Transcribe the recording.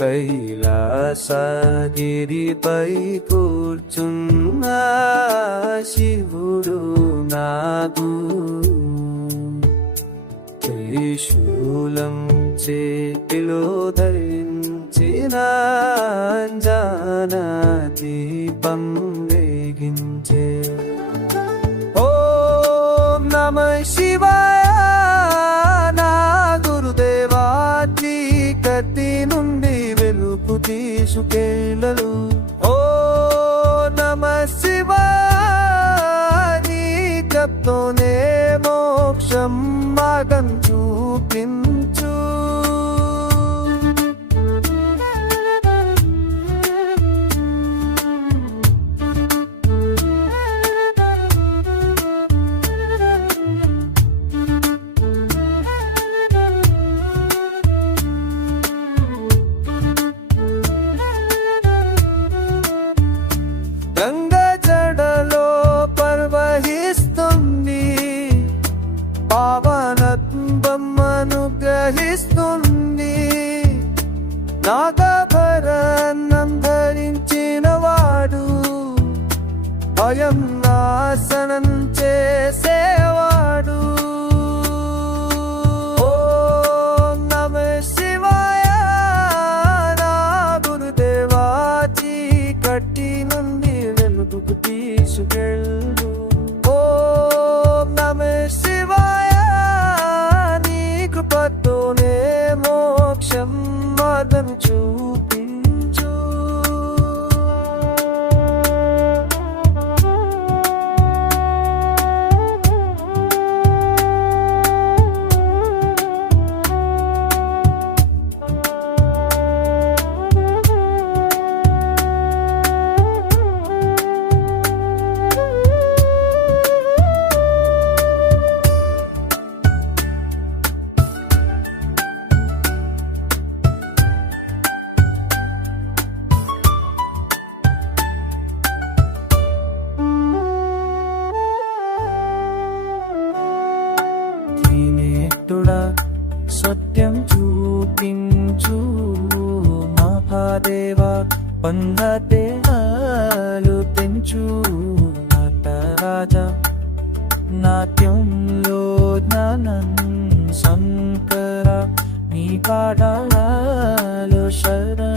కైలాసగిరిపై కూర్చున్న శివుడు నాకు త్రిశూలం చేతిలో ధరించిన జాన దీపం తీసుకెళ్ళలు ఓ నమ శివాని జప్తోనే మోక్షం మార్గం చూపించ. పావనత్వం గ్రహిస్తుంది. నాగభరణం ధరించిన వాడు భయం మహాదేవా పంగతేహాలు పెంచు నటరాజా నాట్యంలో జ్ఞానం సంకర నీ పాడాలు శరణ